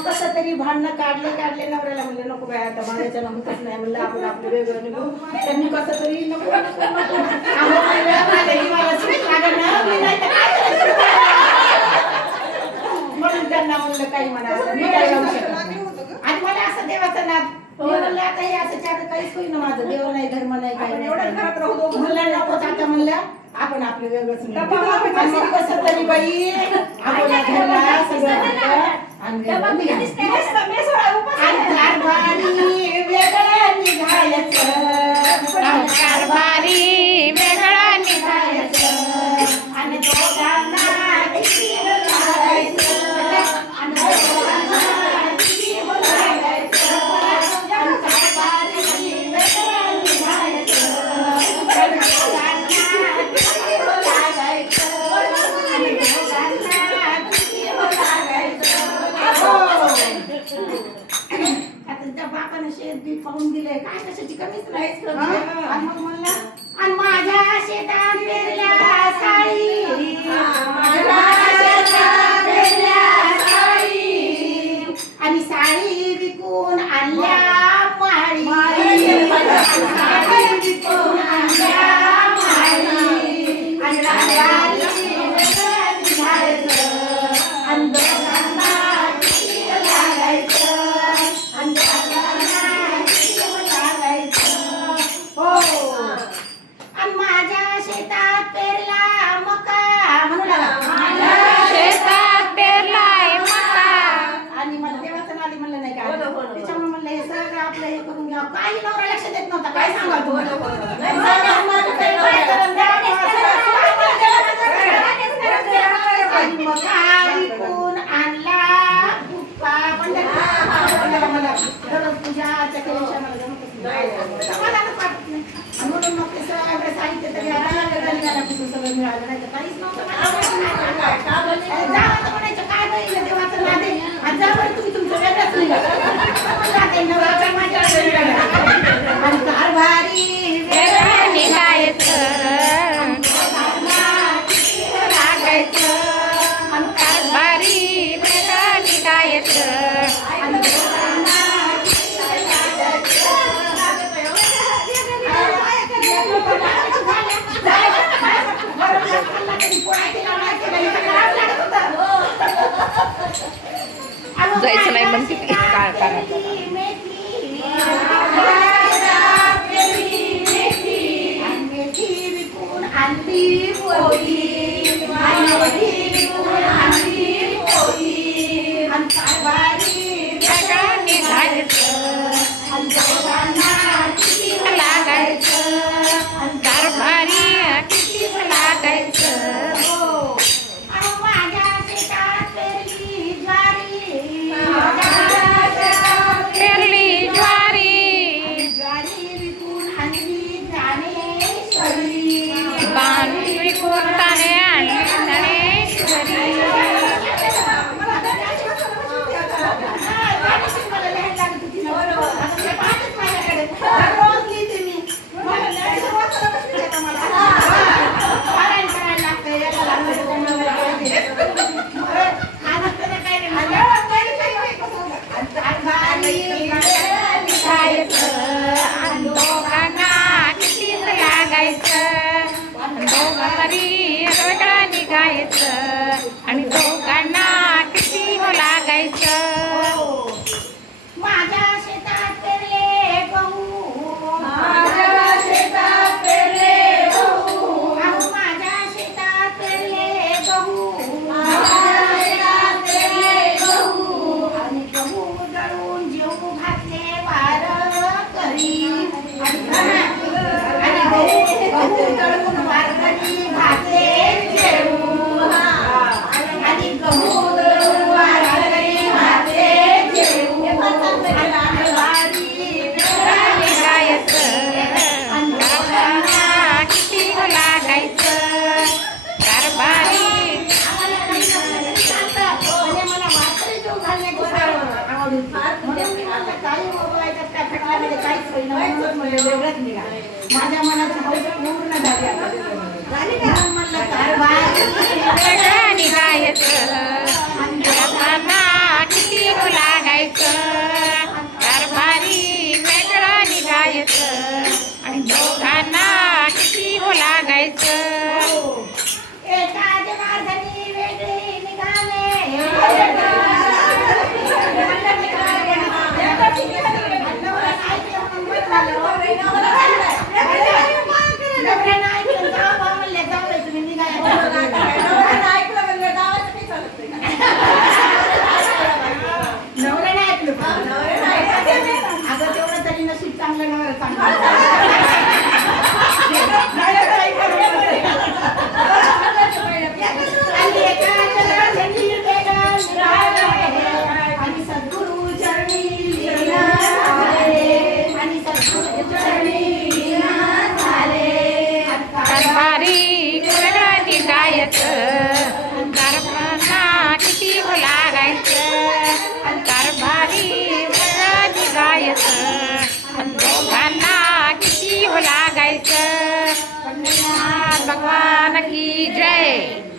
मग कसं तरी भांडणं काढले नवऱ्याला म्हणलं नको बाय आता माझ्याच्या होतच नाही म्हणलं आपण आपलं वेगळं निघू. त्यांनी कसं तरी नको मला सूट लागत ना मी नाही तर काय करायचं? म्हणून त्यांना म्हणलं काही म्हणा मी काय जाऊ शकत नाही. आणि मला असं देवाचं नाद म्हणलं आता हे असं चार काहीच होईना माझं देव नाही धर्म नाही काही एवढं घरात राहू म्हणलं नकोच आता म्हणलं आपण आपलं वेगळंच कसं तरी बाई आपल्या घरला सगळं आणि कारभारी वेगळं निघायचं कारभारी वेगळा निघायचं आणि दोघांना किती बोलायचं आणि दोघांना किती बोलायचं आणि कारभारी वेगळं निघायचं आणि दोघांना किती बोलायचं आणि दोघांना किती बोलायचं. आता त्या बापानं शेत बी पाहून दिले काय कशाची कमीच नाहीच आणि मग म्हणलं आणि माझ्या शेतात पेरल्या साळी माझ्या शेतात पेरल्या साळी आणि साळी विकून आणल्या माळी साळी विकून आणल्या माळी आणि कारभारी वेगळं निघायचं आणि दोघांना किती लागायचं आणि दोघांना किती लागायचं. हो आणि माझ्या शेतात पेरला मका म्हणू लागा माझ्या शेतात पेरलाय मका आणि मला देवाचं नादी म्हणलं नाही का त्याच्यामुळे म्हणलं हे सगळं आपलं हे करून घ्या काही नवरा लक्ष देत नव्हता काय सांगा आणि मका विकून आणला बुक्का पंढरपूर मला दररोज पूजाच्या केल्याशिवाय मला जमतच नाही. मला तर वाटत नाही म्हणून मग ते सगळं साहित्य तरी निघाल्यापासून सगळं मिळालं नाही तर काहीच नव्हतं. जावं तर म्हणायचं काय बघितलं देवाचं नादे आणि जा बरं तुम्ही तुमचं वेगळंच आणि कारभारी वेगळा निघायचं लागायचं आणि कारभारी वेगळा निघायचं जायचं नाही म्हणते काय करायचं आणली पोळी आणि कारभारी वेगळा निघायचं लागायचं कारभारी किती लागायचं. माझ्या शेतात पेरली ज्वारी पेरली ज्वारी ज्वारी विकून आणली ज्ञानेश्वरी बाण विकून ताने आणली ज्ञानेश्वरी आणि दोघांना किती लागायचं दोघांनी वेगळा निघायचं आणि दोघांना किती लागायचं. माझ्या शेतात पेरले गहू माझ्या शेतात पेरले गहू माझ्या शेतात पेरले गहू माझ्या शेतात पेरले गहू आणि गहू दळून जेवू घातले वार करी आणि गहू दळून वारकरी घातले जेवू आणि गहू दळून वारकरी घातले जेवू किती लागायचं कारभारी मला वाटतंय जेवू घालण्याची म्हणून मी म्हणलं काही त्या खटल्यामध्ये काहीच होईना म्हणूनच म्हणलं वेगळंच निघा माझ्या मनाची हौस पूर्ण झाली आता म्हणलं कारभारी वेगळा निघायचं किती भगवान की जय.